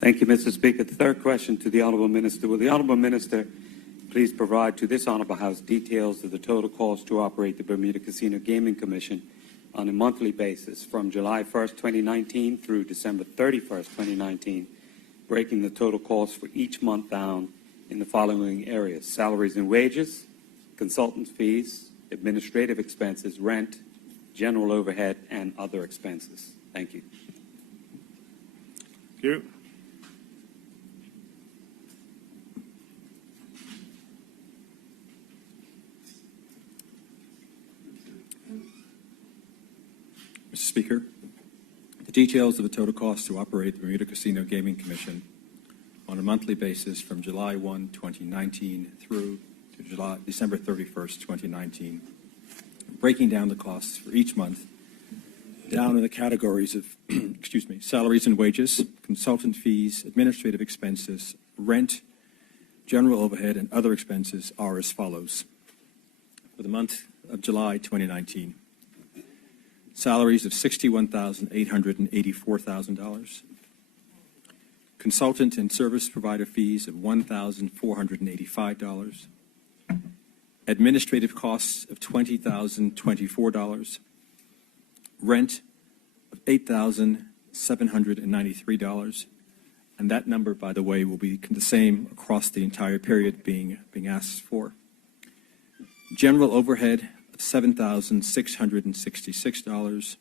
Thank you, Mr. Speaker. The third question to the Honourable Minister. Will the Honourable Minister please provide to this Honourable House details of the total cost to operate the Bermuda Casino Gaming Commission on a monthly basis from July 1st, 2019 through December 31st, 2019, breaking the total cost for each month down in the following areas: salaries and wages, consultant fees, administrative expenses, rent, general overhead, and other expenses. Thank you. Thank you. Mr. Speaker, the details of the total cost to operate the Bermuda Casino Gaming Commission on a monthly basis from July 1, 2019 through to December 31st, 2019, breaking down the costs for each month down in the categories of salaries and wages, consultant fees, administrative expenses, rent, general overhead, and other expenses are as follows. For the month of July 2019, salaries of $61,884,000, consultant and service provider fees of $1,485, administrative costs of $20,024, rent of $8,793, and that number, by the way, will be the same across the entire period being asked for. General overhead of $7,666,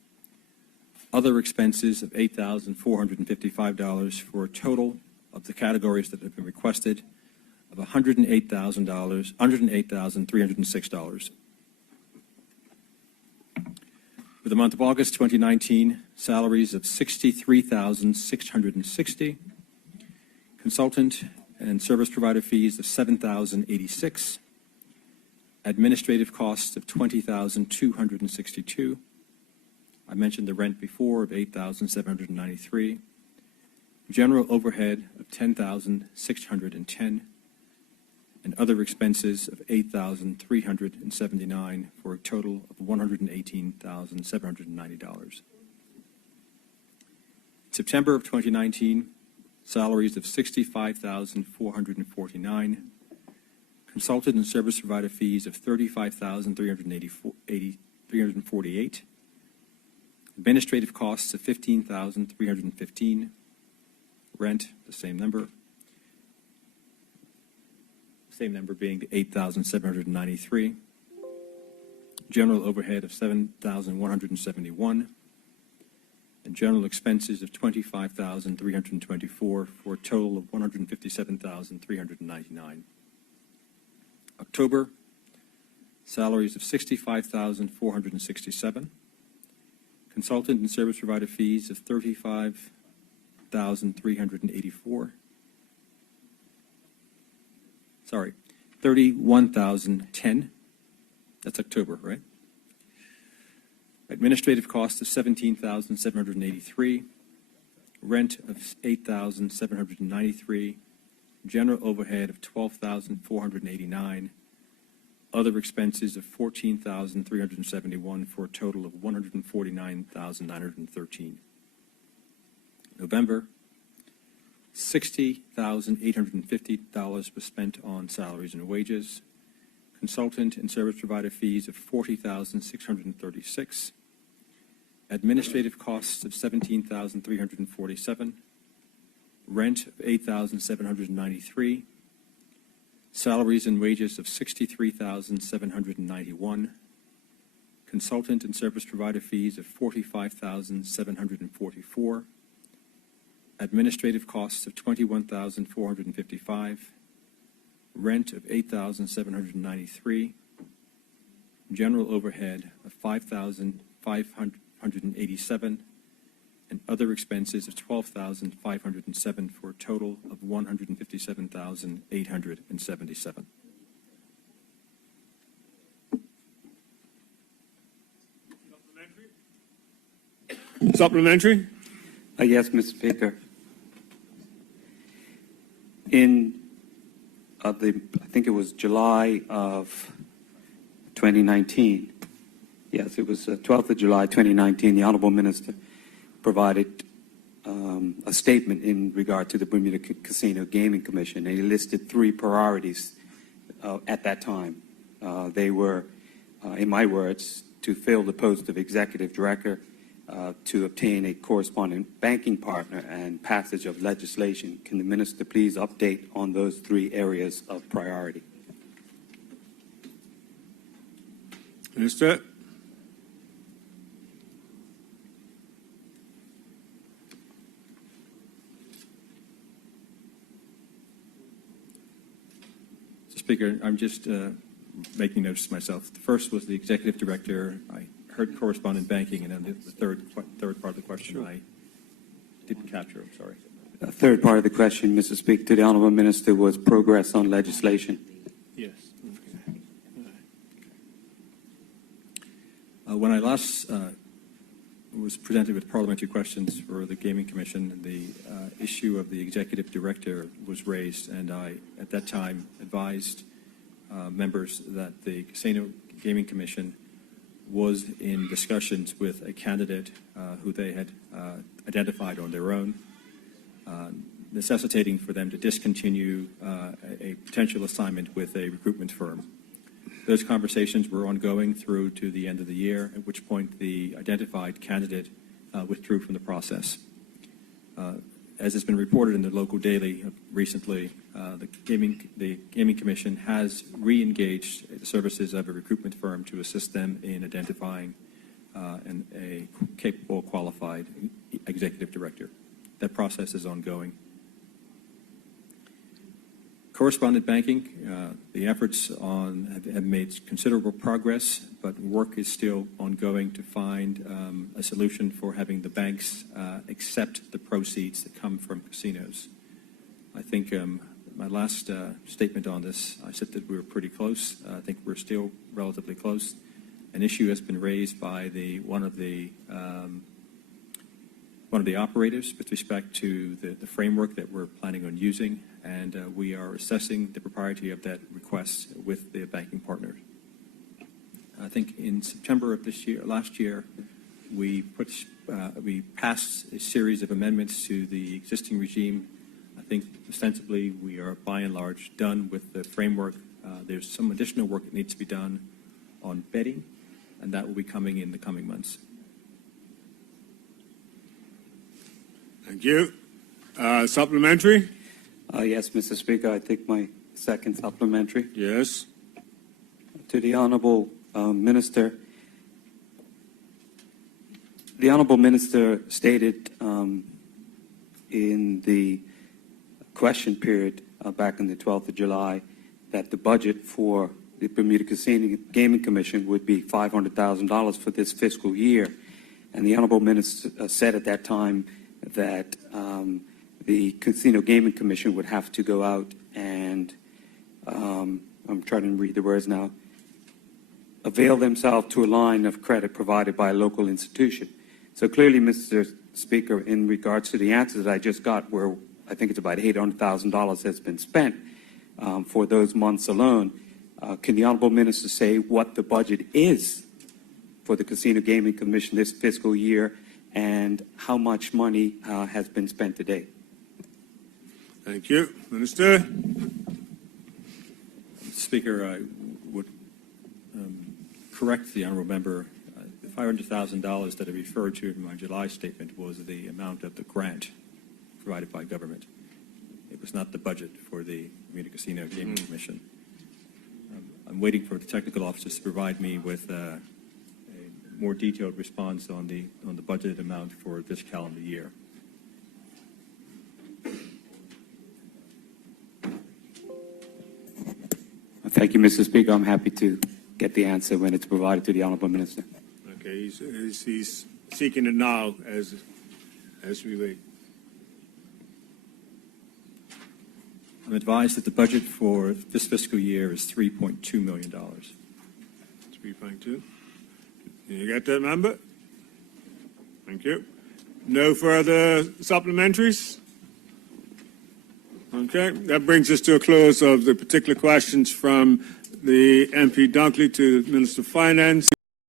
other expenses of $8,455 for a total of the categories that have been requested of $108,306. For the month of August 2019, salaries of $63,660, consultant and service provider fees of $7,086, administrative costs of $20,262. I mentioned the rent before of $8,793, general overhead of $10,610, and other expenses of $8,379 for a total of $118,790. September of 2019, salaries of $65,449, consultant and service provider fees of $35,348, administrative costs of $15,315, rent, the same number being the $8,793, general overhead of $7,171, and general expenses of $25,324 for a total of $157,399. October, salaries of $65,467, consultant and service provider fees of $31,010. That's October, right? Administrative costs of $17,783, rent of $8,793, general overhead of $12,489, other expenses of $14,371 for a total of $149,913. November, $60,850 was spent on salaries and wages, consultant and service provider fees of $40,636, administrative costs of $17,347, rent of $8,793, salaries and wages of $63,791, consultant and service provider fees of $45,744, administrative costs of $21,455, rent of $8,793, general overhead of $5,587, and other expenses of $12,507 for a total of $157,877. Supplementary? Yes, Mr. Speaker. In I think it was July of 2019. Yes, it was 12th of July 2019. The Honourable Minister provided a statement in regard to the Bermuda Casino Gaming Commission, and he listed three priorities at that time. They were, in my words, to fill the post of executive director, to obtain a correspondent banking partner, and passage of legislation. Can the minister please update on those three areas of priority? Minister. Mr. Speaker, I'm just making notes myself. The first was the executive director. I heard correspondent banking, and then the third part of the question sure. I didn't capture. I'm sorry. The third part of the question, Mr. Speaker, to the honourable minister was progress on legislation. Yes. When I last was presented with parliamentary questions for the Gaming Commission, the issue of the executive director was raised, and I, at that time, advised members that the Casino Gaming Commission was in discussions with a candidate who they had identified on their own, necessitating for them to discontinue a potential assignment with a recruitment firm. Those conversations were ongoing through to the end of the year, at which point the identified candidate withdrew from the process. As has been reported in the local daily recently, the Gaming Commission has re-engaged the services of a recruitment firm to assist them in identifying a capable, qualified executive director. That process is ongoing. Correspondent banking, the efforts have made considerable progress, but work is still ongoing to find a solution for having the banks accept the proceeds that come from casinos. I think my last statement on this, I said that we were pretty close. I think we're still relatively close. An issue has been raised by one of the operators with respect to the framework that we're planning on using, and we are assessing the propriety of that request with the banking partner. I think in September of last year, we passed a series of amendments to the existing regime. I think ostensibly we are by and large done with the framework. There's some additional work that needs to be done on betting, and that will be coming in the coming months. Thank you. Supplementary? Yes, Mr. Speaker, I think my second supplementary. Yes. To the Honourable Minister. The Honourable Minister stated in the question period back on the 12th of July that the budget for the Bermuda Casino Gaming Commission would be $500,000 for this fiscal year. And the Honourable Minister said at that time that the Casino Gaming Commission would have to go out and, I'm trying to read the words now, avail themselves to a line of credit provided by a local institution. So clearly, Mr. Speaker, in regards to the answers that I just got, where I think it's about $800,000 has been spent for those months alone, can the Honourable Minister say what the budget is for the Casino Gaming Commission this fiscal year and how much money has been spent to date? Thank you. Minister? Speaker, I would correct the honourable member. The $500,000 that I referred to in my July statement was the amount of the grant provided by government. It was not the budget for the Bermuda Casino Gaming Commission. I'm waiting for the technical officers to provide me with a more detailed response on the budgeted amount for this calendar year. Thank you, Mr. Speaker. I'm happy to get the answer when it's provided to the Honourable Minister. Okay, he's seeking it now as we wait. I'm advised that the budget for this fiscal year is $3.2 million. 3.2. You got that number? Thank you. No further supplementaries? Okay, that brings us to a close of the particular questions from the MP Dunkley to the Minister of Finance.